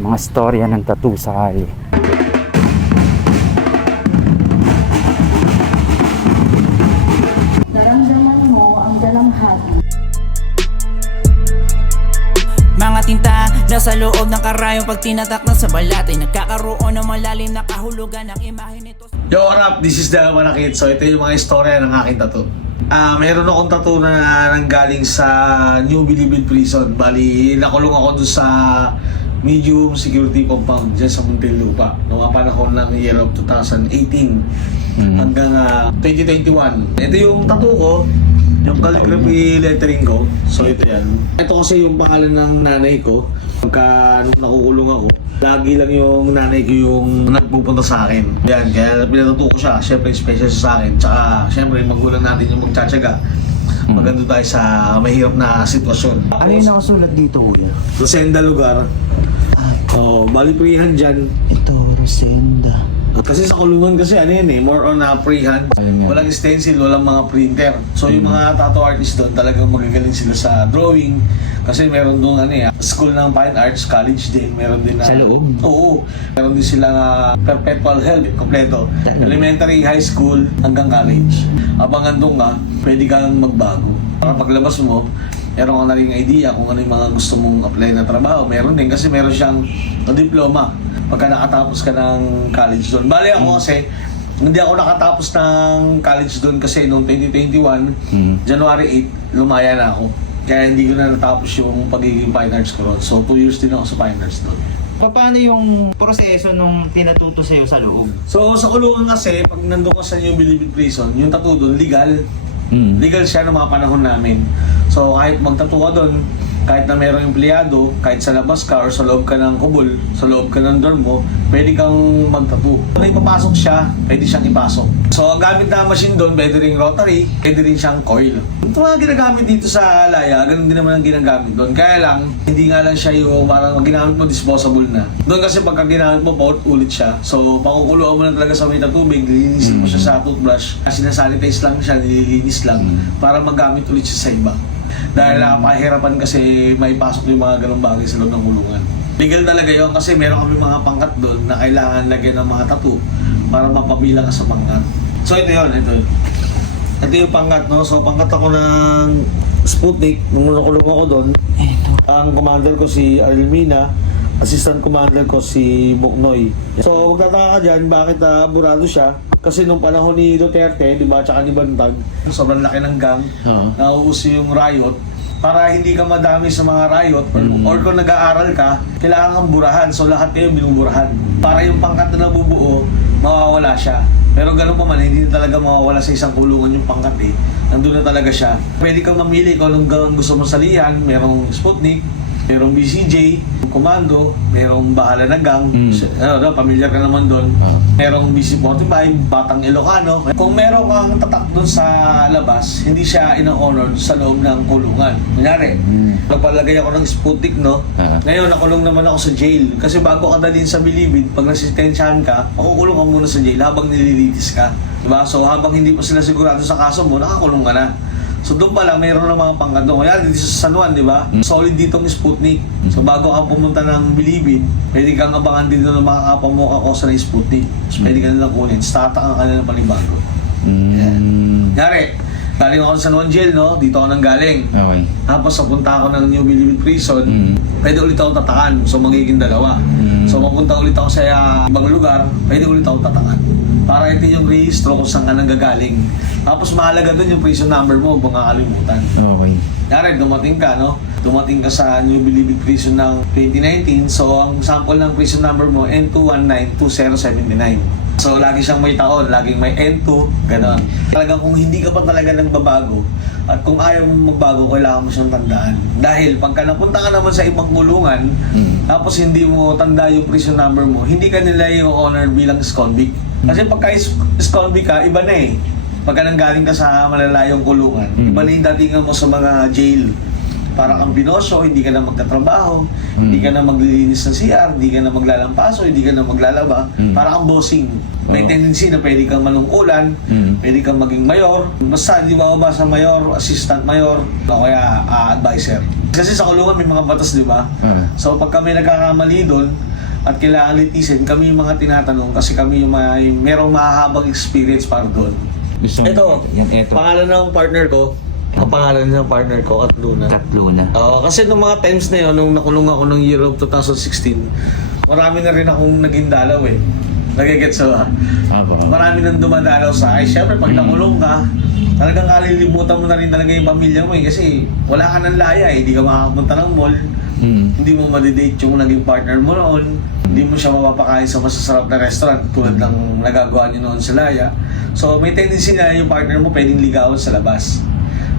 mga storya ng tattoo sa kali. Naramdaman mo ang dalamhati. Mga tinta nasa loob ng karayong pag tinatak na sa balat ay nagkakaroon ng malalim na kahulugan ng imahe nito. Yo, what up? This is the Manakit. So, ito yung mga istorya ng aking tattoo. Ah, meron akong tattoo na nanggaling sa New Bilibid Prison. Bali, nakulong ako dun sa medium security compound dyan sa Muntinlupa. Noong panahon ng year of 2018 hanggang ah, 2021. Ito yung tattoo ko, yung calligraphy lettering ko. So, ito yan. Ito kasi yung pangalan ng nanay ko. Pagka nakukulong ako, lagi lang yung nanay ko yung nagpupunta sa akin. Yan, kaya pinatuto ko siya. Siyempre, special siya sa akin. Tsaka, siyempre, magulang natin yung magtsatsaga. Maganda tayo sa mahirap na sitwasyon. Ano yung nakasulat dito, kuya? Rosenda lugar. Oh, bali prihan dyan. Ito, Rosenda. Kasi sa kulungan kasi ano yun eh, more on uh, freehand. Ayun. Walang stencil, walang mga printer. So yung mga tattoo artist doon talagang magagaling sila sa drawing. Kasi meron doon ano eh, school ng fine arts, college din. Meron din na... Sa loob? Oo. Meron din sila uh, perpetual help, kompleto. Talaga? Elementary, high school, hanggang college. Habang andun ka, pwede kang magbago. Para paglabas mo, meron ka na rin idea kung ano yung mga gusto mong apply na trabaho. Meron din kasi meron siyang uh, diploma pagka nakatapos ka ng college doon. Bali ako kasi, hindi ako nakatapos ng college doon kasi noong 2021, Hmm. January 8, lumaya na ako. Kaya hindi ko na natapos yung pagiging fine arts ko ron. So, 2 years din ako sa fine arts doon. Paano yung proseso nung tinatuto sa'yo sa loob? So, sa kulungan kasi, pag nandun ka sa New Bilibid Prison, yung tattoo doon, legal. Mm. Legal siya ng mga panahon namin. So, kahit magtattoo ka doon, kahit na merong empleyado, kahit sa labas ka or sa loob ka ng kubol, sa loob ka ng dorm mo, pwede kang magtattoo. Kung ipapasok siya, pwede siyang ipasok. So, ang gamit na machine doon, pwede rin rotary, pwede rin siyang coil. Ito mga ginagamit dito sa Laya, ganun din naman ang ginagamit doon. Kaya lang, hindi nga lang siya yung parang ginamit mo disposable na. Doon kasi pagka ginamit mo, paut ulit siya. So, pakukuluan mo lang talaga sa may na tubig, lilinisin mo siya sa toothbrush. Kasi nasanitize lang siya, nililinis lang para magamit ulit siya sa iba. Dahil napahirapan kasi may pasok yung mga ganong bagay sa loob ng kulungan. Legal talaga yun kasi meron kami mga pangkat doon na kailangan lagyan ng mga tattoo para mapabilang ka sa pangkat. So ito yun, ito yun. Ito yung pangkat, no? So pangkat ako ng Sputnik, nung nakulong ako doon, ang commander ko si Arlmina, assistant commander ko si Boknoy. So, magtataka ka dyan, bakit ah, burado siya? Kasi nung panahon ni Duterte, di ba, tsaka ni Bantag, sobrang laki ng gang, Oo. nauuso yung riot, para hindi ka madami sa mga riot, or, Mm. or kung nag-aaral ka, kailangan kang burahan. So, lahat kayo binuburahan. Para yung pangkat na nabubuo, mawawala siya. Pero ganun pa man, hindi na talaga mawawala sa isang kulungan yung pangkat eh. Nandun na talaga siya. Pwede kang mamili kung anong gang gusto mo salihan. Merong Sputnik, merong BCJ, Komando, merong Bahala na Gang. Mm. Ano, ano, pamilyar ka naman doon. Oo. Merong BC45, Batang Ilocano. Kung meron kang tatak doon sa labas, hindi siya ino-honor sa loob ng kulungan. Kunyari, Mm. nagpalagay ako ng Sputnik, no? Ah. Ngayon, nakulong naman ako sa jail. Kasi bago ka dalhin sa Bilibid, pag nasitensyahan ka, makukulong ka muna sa jail habang nililitis ka. Diba? So, habang hindi pa sila sigurado sa kaso mo, nakakulong ka na. So, doon pa lang, mayroon ng mga pangkat doon. Kaya dito sa San Juan, di ba? Solid dito ang Sputnik. So, bago ka pumunta ng Bilibid, pwede kang abangan dito ng mga kapwa mo kakosa ng Sputnik. So, pwede ka nilang kunin. Stata ka kanila panibago. Mm. Kunyari, galing ako sa San Juan Jail, no? Dito ako nang galing. Okay. Tapos napunta ako ng New Bilibid Prison, Mm. pwede ulit ako tatakan. So magiging dalawa. Mm. So mapunta ulit ako sa uh, ibang lugar, pwede ulit ako tatakan. Para ito yung rehistro kung saan ka nanggagaling. Tapos mahalaga doon yung prison number mo, huwag kakalimutan. Okay. Kaya dumating ka, no? Dumating ka sa New Bilibid Prison ng 2019. So, ang sample ng prison number mo, N2192079. So, lagi siyang may taon, laging may N2, gano'n. Talagang kung hindi ka pa talaga nagbabago, at kung ayaw mong magbago, kailangan mo siyang tandaan. Dahil pagka napunta ka naman sa ibang kulungan, Mm. tapos hindi mo tanda yung prison number mo, hindi ka nila yung honor bilang convict. Kasi pagka convict ka, iba na eh. Pagka nanggaling ka sa malalayong kulungan, Mm. iba na yung datingan mo sa mga jail. Para kang binosyo, hindi ka na magtatrabaho, Mm. hindi ka na maglilinis ng CR, hindi ka na maglalampaso, hindi ka na maglalaba. Mm. Para kang bossing. May tendency na pwede kang manungkulan, Mm. pwede kang maging mayor. Basta di ba ba sa mayor, assistant mayor, o kaya ah, advisor. Kasi sa kulungan may mga batas, di ba? Ah. So pag kami nagkakamali doon, at kailangan litisin, kami yung mga tinatanong kasi kami yung may merong mahahabang experience para doon. Gusto mo- Ito, Yan, ito. pangalan ng partner ko. Ang pangalan ng partner ko, at Luna. Tatlo na. Oo, kasi nung mga times na yun, nung nakulong ako ng year of 2016, marami na rin akong naging dalaw eh. Nagigets ba? Aba. Marami nang dumadalaw sa akin. Siyempre, pag nakulong ka, talagang kalilimutan mo na rin talaga yung pamilya mo eh. Kasi wala ka ng laya eh. Hindi ka makakapunta ng mall. Mm. Hindi mo madidate yung naging partner mo noon. Hindi mo siya mapapakain sa masasarap na restaurant tulad ng nagagawa niyo noon sa Laya. So may tendency na yung partner mo pwedeng ligawan sa labas.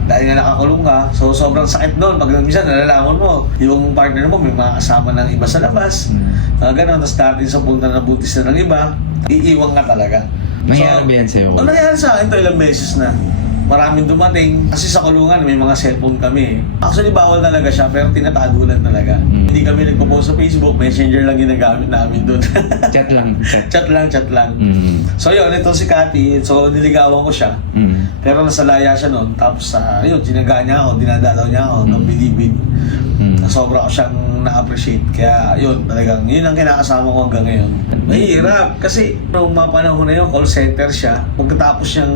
Dahil nga nakakulong ka, so sobrang sakit doon. Pag minsan nalalaman mo, yung partner mo may mga kasama ng iba sa labas. Mm. Mga ganun, tapos dati sa punta na buntis na ng iba, iiwan ka talaga. Nangyari ba yan sa'yo? Oh, nangyari sa akin to ilang beses na. Maraming dumating. Kasi sa kulungan, may mga cellphone kami. Actually, bawal talaga siya, pero tinatago lang talaga. Mm. Hindi kami nagpo-post sa Facebook, messenger lang ginagamit namin doon. Chat lang. Chat. chat lang, chat lang. Mm. So yun, ito si Cathy. So niligawan ko siya. Mm. Pero nasa laya siya noon. Tapos sa yun, sinaga niya ako, dinadalaw niya ako ng Mm. bilibid. Mm. Sobra ko siyang na-appreciate. Kaya yun, talagang yun ang kinakasama ko hanggang ngayon. Mahirap. Kasi noong mga panahon na yun, call center siya. Pagkatapos niyang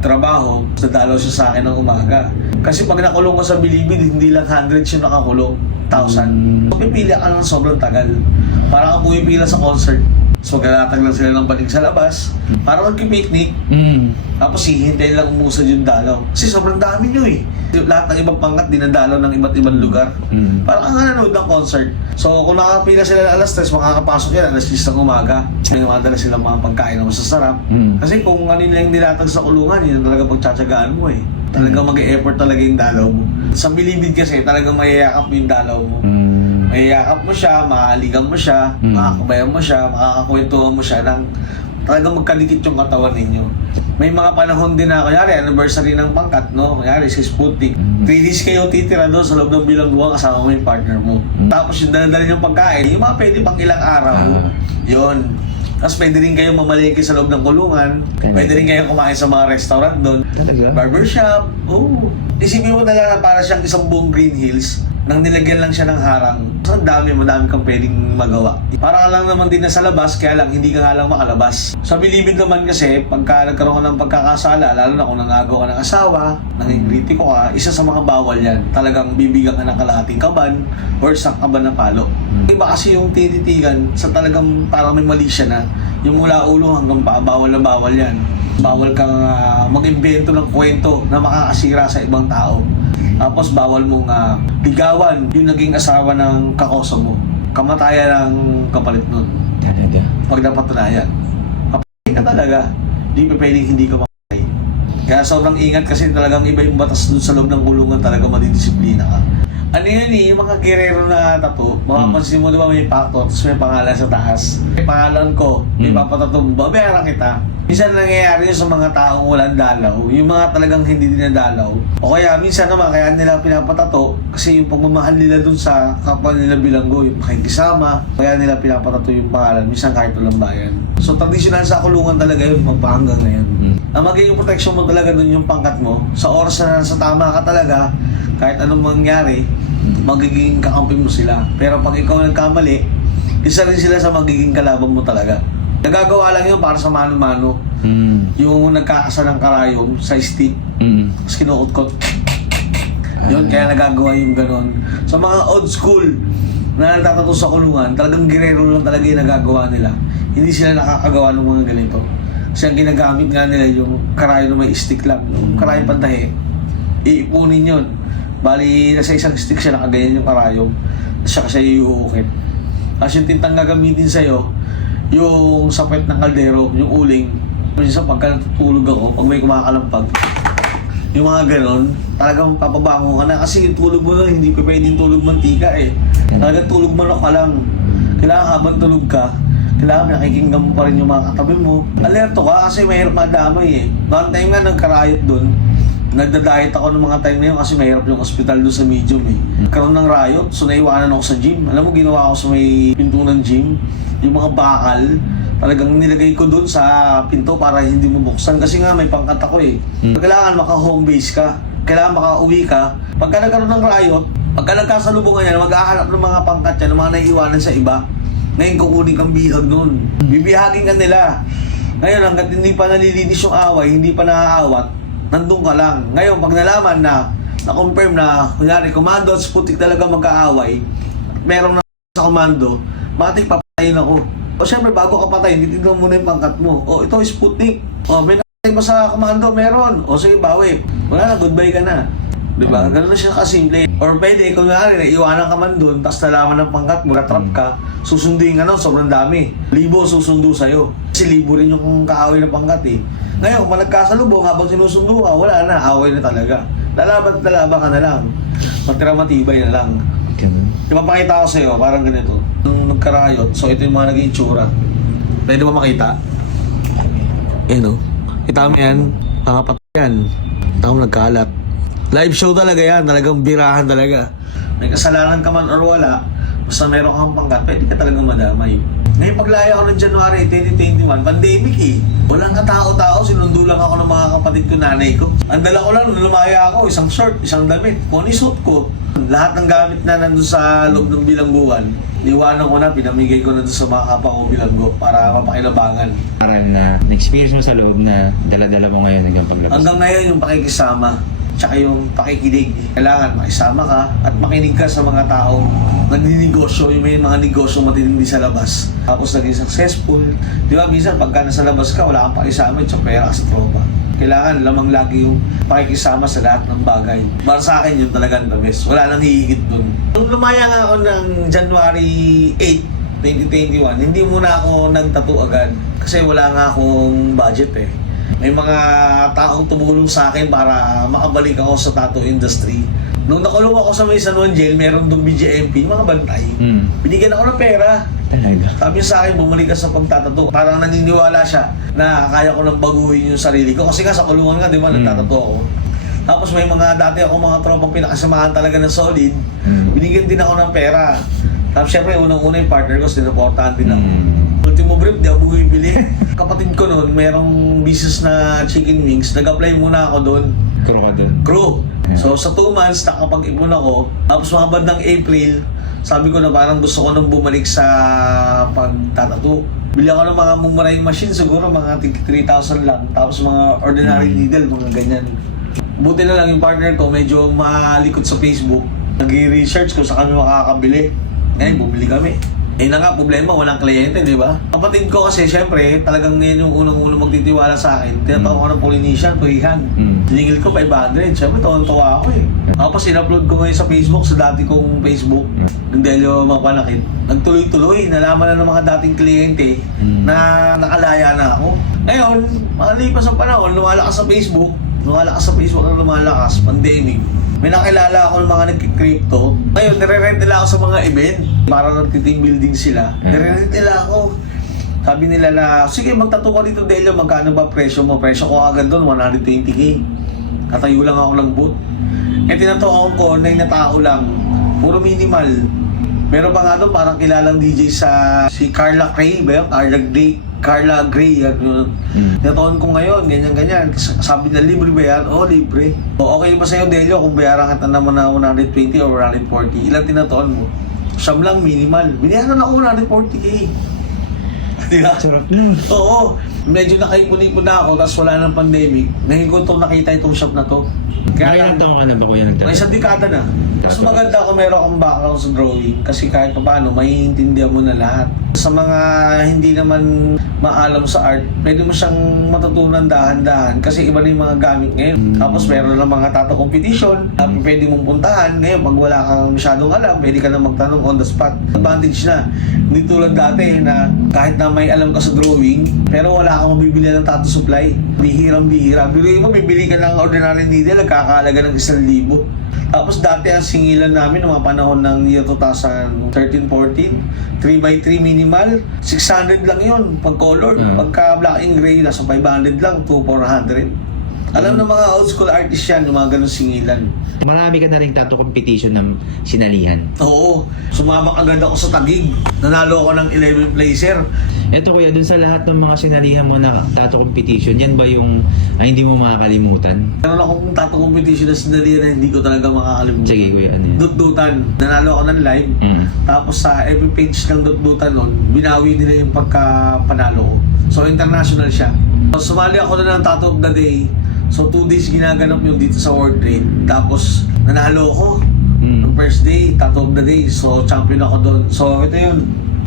magtrabaho, nadalaw siya sa akin ng umaga. Kasi pag nakulong ko sa bilibid, hindi lang hundreds yung nakakulong. Thousand. Mm. Pipila ka ng sobrang tagal. Para kang pumipila sa concert. So, galatag lang sila ng balik sa labas. Para magki-picnic. Mm. Tapos hihintayin lang umusad yung dalaw. Kasi sobrang dami nyo eh. Lahat ng ibang pangkat dinadalaw ng iba't ibang lugar. Mm. Parang ang nanonood ng concert. So kung nakapila sila ng alas 3, makakapasok yan alas 10 ng umaga. May madala silang mga pagkain na masasarap. Mm. Kasi kung ano yung nilatag sa kulungan, yun talaga pagtsatsagaan mo eh. Talagang mag-e-effort talaga yung dalaw mo. Sa bilibid kasi, talagang mayayakap mo yung dalaw mo. Mm. Mayayakap mo siya, mahaligan mo siya, Mm. makakabayan mo siya, makakakwentuhan mo siya ng talagang magkadikit yung katawan ninyo. May mga panahon din na, kunyari, anniversary ng pangkat, no? Kunyari, si Sputnik. Mm. 3 days kayo titira doon sa loob ng bilangguan kasama mo yung partner mo. Mm. Tapos yung daladala yung pagkain, yung mga pwede pang ilang araw. Yun. Tapos pwede rin kayo mamaliki sa loob ng kulungan. Kaya- Pwede rin kayo kumain sa mga restaurant doon. Talaga? Barbershop. Oo. Isipin mo na lang na para siyang isang buong Green Hills nang nilagyan lang siya ng harang. So, ang dami, madami kang pwedeng magawa. Para ka lang naman din na sa labas, kaya lang hindi ka nga lang makalabas. Sa bilibid naman kasi, pagka nagkaroon ka ng pagkakasala, lalo na kung nangagawa ka ng asawa, nangingriti ko ka, isa sa mga bawal yan. Talagang bibigyan ka ng kalahating kaban or isang kaban na palo. Iba kasi yung tititigan sa talagang parang may mali siya na. Yung mula ulo hanggang paa, bawal na bawal yan. Bawal kang ah, mag-invento ng kwento na makakasira sa ibang tao. Tapos bawal mong uh, ligawan yung naging asawa ng kakoso mo. Kamatayan ng kapalit nun. Talaga? Pag napatunayan. Kapatid ka talaga. Hindi pa pwedeng hindi ka. Kaya sobrang ingat kasi talagang iba yung batas dun sa loob ng kulungan talaga madidisiplina ka. Ano yan eh, yung mga gerero na tattoo, mapapansin mo di ba may pakto, tapos may pangalan sa taas. May pangalan ko, may Mm. papatato, babayaran kita. Minsan nangyayari yun sa mga taong walang dalaw, yung mga talagang hindi dinadalaw. O kaya minsan naman, kaya nila pinapatato, kasi yung pagmamahal nila dun sa kapwa nila bilanggo, yung pakikisama, kaya nila pinapatato yung pangalan, minsan kahit walang bayan. So traditional sa kulungan talaga yun, magpahanggang. Mm. Ang magiging protection mo talaga dun yung pangkat mo, sa oras na sa tama ka talaga, kahit anong mangyari, magiging kakampi mo sila. Pero pag ikaw nagkamali, isa rin sila sa magiging kalaban mo talaga. Nagagawa lang yun para sa mano-mano. Mm. Yung nagkakasa ng karayom sa stick, Mm. tapos kinukutkot. Yun, kaya nagagawa yung ganon. Sa mga old school na nagtatato sa kulungan, talagang girero lang talaga yung nagagawa nila. Hindi sila nakakagawa ng mga ganito. Ang ginagamit nga nila yung karayo na may stick lang, yung karayo pantahe. Iipunin yun. Bali, nasa isang stick siya nakaganyan yung karayom. Siya kasi iuukit. Tapos yung tintang gagamitin sa'yo, yung sapet ng kaldero, yung uling. Minsan pagka natutulog ako, pag may kumakalampag, yung mga ganon, talagang papabango ka na kasi yung tulog mo lang, hindi pa pwedeng tulog mantika eh. Talagang tulog manok ka lang. Kailangan habang tulog ka, kailangan nakikinggan mo pa rin yung mga katabi mo. Alerto ka kasi mahirap madamay eh. Noong time nga nagkarayot dun, nagda-diet ako ng mga time na yun kasi mahirap yung hospital doon sa medium eh. Karoon ng riot, so naiwanan ako sa gym. Alam mo, ginawa ko sa may pinto ng gym, yung mga bakal, talagang nilagay ko doon sa pinto para hindi mo buksan kasi nga may pangkat ako eh. Hmm. Kailangan maka-home base ka. Kailangan maka-uwi ka. Pagka nagkaroon ng riot, pagka nagkasalubungan yan, mag-ahanap ng mga pangkat yan, ng mga naiiwanan sa iba. Ngayon kukunin kang bihag nun. Bibihagin ka nila. Ngayon, hanggat hindi pa nalilinis yung away, hindi pa naaawat, nandun ka lang. Ngayon, pag nalaman na, na-confirm na, kunyari, komando at Sputnik talaga magkaaway, merong na sa komando, matik papatayin ako. O syempre, bago ka patayin, titignan muna yung pangkat mo. O, ito, Sputnik. O, may nakatay mo sa komando, meron. O, sige, bawi. Wala na, goodbye ka na. Di ba? Ganun na siya kasimple. Or pwede, kung nga iwanan ka man doon, tapos nalaman ng pangkat mo, natrap ka, susunduin ka nun, sobrang dami. Libo susundo sa'yo. Kasi libo rin yung kaaway ng pangkat eh. Ngayon, kung nagkasalubong habang sinusundo ka, wala na, away na talaga. Lalaban at lalaban ka na lang. Matira matibay na lang. Ganun. Ipapakita ko sa'yo, parang ganito. Nung nagkarayot, so ito yung mga naging itsura. Pwede ba makita? Yan o. Kita mo yan, nakapatay yan. Kita mo nagkalat. Live show talaga yan, talagang birahan talaga. May kasalanan ka man or wala, basta meron kang pangkat, pwede ka talagang madamay. Ngayon paglaya ako ng January 2021, pandemic eh. Walang katao-tao, sinundo lang ako ng mga kapatid ko, nanay ko. Ang dala ko lang, lumaya ako, isang short, isang damit. Kung ano suit ko, lahat ng gamit na nandun sa loob ng bilangguan, iwanan ko na, pinamigay ko na doon sa mga kapwa ko bilanggo para mapakilabangan. Parang na na-experience mo sa loob na dala-dala mo ngayon hanggang paglabas. Hanggang ngayon yung pakikisama, tsaka yung pakikinig. Kailangan makisama ka at makinig ka sa mga taong nagninegosyo, yung may mga negosyo matindi sa labas. Tapos naging successful. Di ba, minsan pagka nasa labas ka, wala kang pakisama, tsaka pera sa tropa. Kailangan lamang lagi yung pakikisama sa lahat ng bagay. Para sa akin yun talagang the best. Wala nang hihigit dun. Nung lumaya nga ako ng January 8, 2021, hindi muna ako nagtattoo agad. Kasi wala nga akong budget eh. May mga taong tumulong sa akin para makabalik ako sa tattoo industry. Nung nakulong ako sa may San Juan Jail, meron doon BJMP, yung mga bantay. Hmm. Binigyan ako ng pera. Talaga. Sabi niya sa akin, bumalik ka sa pagtatato. Parang naniniwala siya na kaya ko nang baguhin yung sarili ko. Kasi nga sa kulungan nga, di ba, Mm. nagtatato ako. Tapos may mga dati ako mga tropang pinakasamahan talaga ng solid. Mm. Binigyan din ako ng pera. Tapos syempre, unang-una yung partner ko, sinuportahan din ako. Hmm. Ultimo brief, di ako bumibili. Kapatid ko noon, merong business na chicken wings. Nag-apply muna ako doon. Kuro ka dun. Crew. So sa 2 months, nakapag-ipon ako. Tapos mga bandang April, sabi ko na parang gusto ko nang bumalik sa pagtatato. Bili ako ng mga mumuraing machine, siguro mga tig 3,000 lang. Tapos mga ordinary needle, mga ganyan. Buti na lang yung partner ko, medyo malikot sa Facebook. Nag-research ko sa kami makakabili. Ngayon, bumili kami. Eh na nga, problema, walang kliyente, di ba? Kapatid ko kasi, syempre, talagang ngayon yung unang-unang magtitiwala sa akin. Tinatawag ko ng Polynesian, Tuhihan. Mm. Siningil ko 500. Siyempre, tuwan-tuwa ako eh. Tapos, in-upload ko ngayon sa Facebook, sa dati kong Facebook, ng Delio Mapanakit. Nagtuloy-tuloy, nalaman na ng mga dating kliyente Mm. na nakalaya na ako. Ngayon, makalipas ang panahon, lumalakas sa Facebook. Lumalakas sa Facebook ang lumalakas, pandemic. May nakilala ako ng mga nagki-crypto. Ngayon, nire-rent nila ako sa mga event. Para nag-team building sila. Mm. Nire-rent nila ako. Sabi nila na, sige magtato ka dito Delio, magkano ba presyo mo? Presyo ko agad doon, 120k. Katayo lang ako ng booth. Eh tinato akong corner na tao lang. Puro minimal. Meron pa nga doon parang kilalang DJ sa si Carla Gray ba yun? Carla Gray. Carla Gray. Mm. Ko ngayon, ganyan-ganyan. Sabi na libre ba yan? Oo, libre. O, okay ba sa'yo, Delio, kung bayaran kita naman na 120 or 140? Ilan tinataon mo? Siyam lang, minimal. Binayaran ako 140k. Di ba? Sarap nun. Oo. Medyo nakaipon-ipon na ako, tapos wala ng pandemic. Ngayon ko itong nakita itong shop na to. Kaya Kaya ilang taon ka na ba kuya may nagtato? isang dekada na. Mas maganda kung meron akong background sa drawing kasi kahit pa paano, maiintindihan mo na lahat. Sa mga hindi naman maalam sa art, pwede mo siyang matutunan dahan-dahan kasi iba na yung mga gamit ngayon. Mm. Tapos meron na mga tato competition na pwede mong puntahan. Ngayon, pag wala kang masyadong alam, pwede ka na magtanong on the spot. Advantage na. Hindi tulad dati na kahit na may alam ka sa drawing, pero wala kang mabibili ng tattoo supply. Bihirang bihira. Biruin mo, bibili ka ng ordinary needle, nagkakalaga ng isang libo. Tapos dati ang singilan namin ng mga panahon ng year 2013-14, 3x3 minimal, 600 lang yun pag color. Mm. Pagka black and gray, nasa 500 lang to 400. Alam ng mga old school artist yan, yung mga ganun singilan. Marami ka na rin tattoo competition ng sinalihan. Oo, sumabak agad ako sa tagig. Nanalo ako ng 11 placer. Eto kuya, dun sa lahat ng mga sinalihan mo na tattoo competition, yan ba yung ay, hindi mo makakalimutan? Meron akong tattoo competition na sinalihan na hindi ko talaga makakalimutan. Sige kuya, ano yan? Dutdutan. Nanalo ako ng live. Mm. Tapos sa every page ng Dutdutan nun, binawi nila yung pagka-panalo ko. So international siya. So, sumali ako na ng Tattoo of the Day. So two days ginaganap yung dito sa World Trade. Tapos nanalo ako. Mm. First day, Tattoo of the Day. So champion ako doon. So ito yun.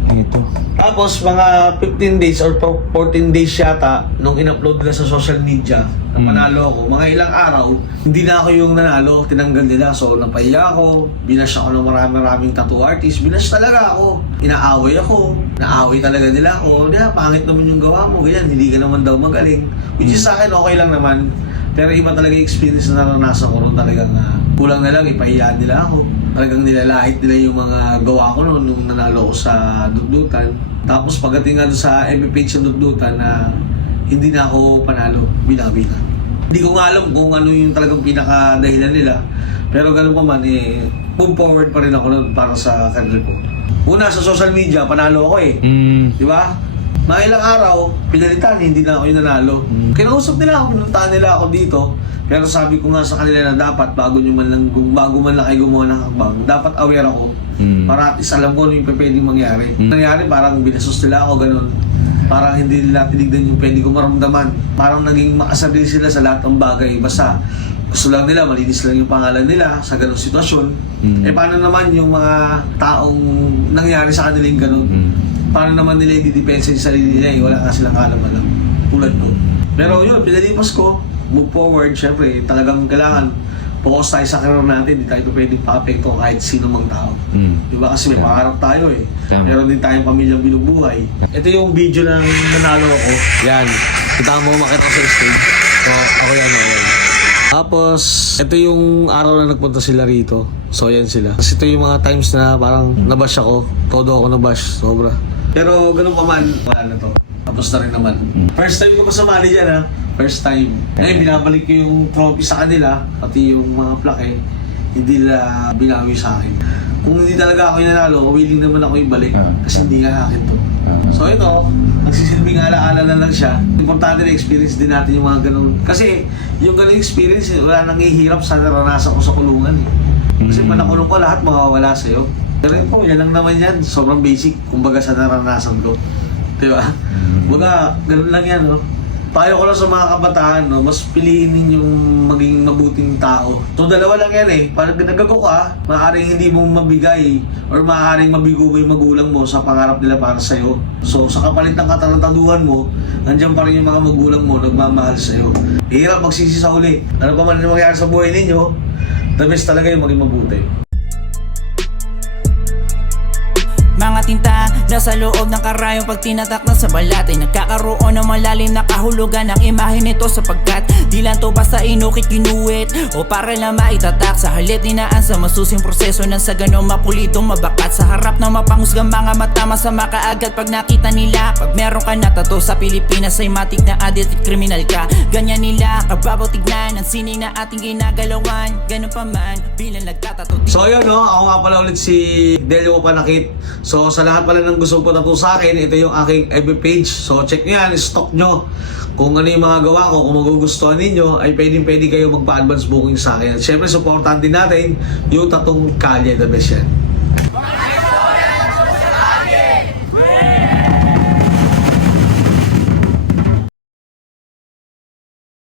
Ito. Tapos mga 15 days or 14 days yata nung in-upload nila sa social media na Mm. manalo ako, mga ilang araw, hindi na ako yung nanalo, tinanggal nila. So napahiya ako, binash ako ng marami-maraming tattoo artist, binash talaga ako. Inaaway ako, naaway talaga nila ako. Di pangit naman yung gawa mo, ganyan, hindi ka naman daw magaling. Which is sa akin okay lang naman. Pero iba talaga yung experience na naranasan ko noon talagang uh, kulang na lang, ipahiya nila ako. Talagang nilalait nila yung mga gawa ko noon nung nanalo ko sa Dutdutan. Tapos pagdating nga sa MB page ng Dutdutan na hindi na ako panalo, binawi na. Hindi ko nga alam kung ano yung talagang pinaka dahilan nila. Pero ganun pa man, eh, move forward pa rin ako noon para sa career ko. Una, sa social media, panalo ako eh. Mm. Di ba? Mga ilang araw, pinalitan, hindi na ako yung nanalo. Mm. Kinausap nila ako, pinuntahan nila ako dito. Pero sabi ko nga sa kanila na dapat bago nyo man lang, bago man lang kayo gumawa ng hakbang, dapat aware ako. Mm. Para at least alam ko ano yung pwedeng mangyari. Mm. Nangyari, parang binasos nila ako, ganun. Parang hindi nila tinignan yung pwede ko maramdaman. Parang naging makasabil sila sa lahat ng bagay. Basta gusto lang nila, malinis lang yung pangalan nila sa ganung sitwasyon. Mm. Eh paano naman yung mga taong nangyari sa kanila yung ganun? Mm. Paano naman nila i-depensa yung sarili nila eh, wala nga silang kalaman lang tulad ko. Pero yun, pinalipas ko, move forward, syempre, talagang kailangan focus tayo sa karoon natin, hindi tayo pwedeng pa-apekto kahit sino mang tao. Mm. Di ba? Kasi may pangarap tayo eh. Tama. Meron din tayong pamilyang binubuhay. Ito yung video ng nanalo ako. Yan. Kita mo, makita ko sa stage. So, ako yan, ako yan. Tapos, ito yung araw na nagpunta sila rito. So, yan sila. Kasi ito yung mga times na parang nabash ako. Todo ako nabash. Sobra. Pero ganun pa man, wala na to. Tapos na rin naman. First time ko pa sumali dyan ha. First time. Ngayon, binabalik ko yung trophy sa kanila, pati yung mga plaque, hindi nila binawi sa akin. Kung hindi talaga ako yung nanalo, willing naman ako ibalik. Ah, Kasi hindi nga akin to. Ah. So ito, nagsisilbing alaala na lang siya. Importante na experience din natin yung mga ganun. Kasi yung ganung experience, eh, wala nang ihirap sa naranasan ko sa kulungan. Eh. Kasi Mm. pag nakulong ko, lahat mawawala sa'yo. Pero ito, yan lang naman yan. Sobrang basic, kumbaga sa naranasan ko. Di ba? Mm. Baga, ganun lang yan, no? Payo ko lang sa mga kabataan, no? mas piliin ninyong maging mabuting tao. So, dalawa lang yan eh. Pag nagago ka, maaaring hindi mo mabigay or maaaring mabigo mo yung magulang mo sa pangarap nila para sa'yo. So, sa kapalit ng katarantaduhan mo, nandiyan pa rin yung mga magulang mo nagmamahal sa'yo. Hirap magsisi sa huli. Ano pa man yung mangyari sa buhay ninyo, the best talaga yung maging mabuti. Tinta nasa loob ng karayong pag tinatak na sa balat. Ay nagkakaroon ng malalim na kahulugan ang imahe nito sapagkat di lang to basta inukit ginuwit o para lang maitatak. Sa halit dinaan sa masusing proseso ng sa ganong mapulitong mabakat. Sa harap ng mapanghusgang mga mata masama ka agad pag nakita nila. Pag meron ka na tato sa Pilipinas ay matik na addict at kriminal ka. Ganyan nila kababaw tignan ang sining na ating ginagalawan. Ganun pa man bilang nagtatato. So yun no, ako nga pala ulit si Delio Panakit. So sa lahat pala ng gusto po tattoo sa akin, ito yung aking FB page. So check nyo yan, stock nyo. Kung ano yung mga gawa ko, kung magugustuhan ninyo, ay pwedeng pwede kayo magpa-advance booking sa akin. At syempre, supportan din natin yung tatong kalye, the best yan.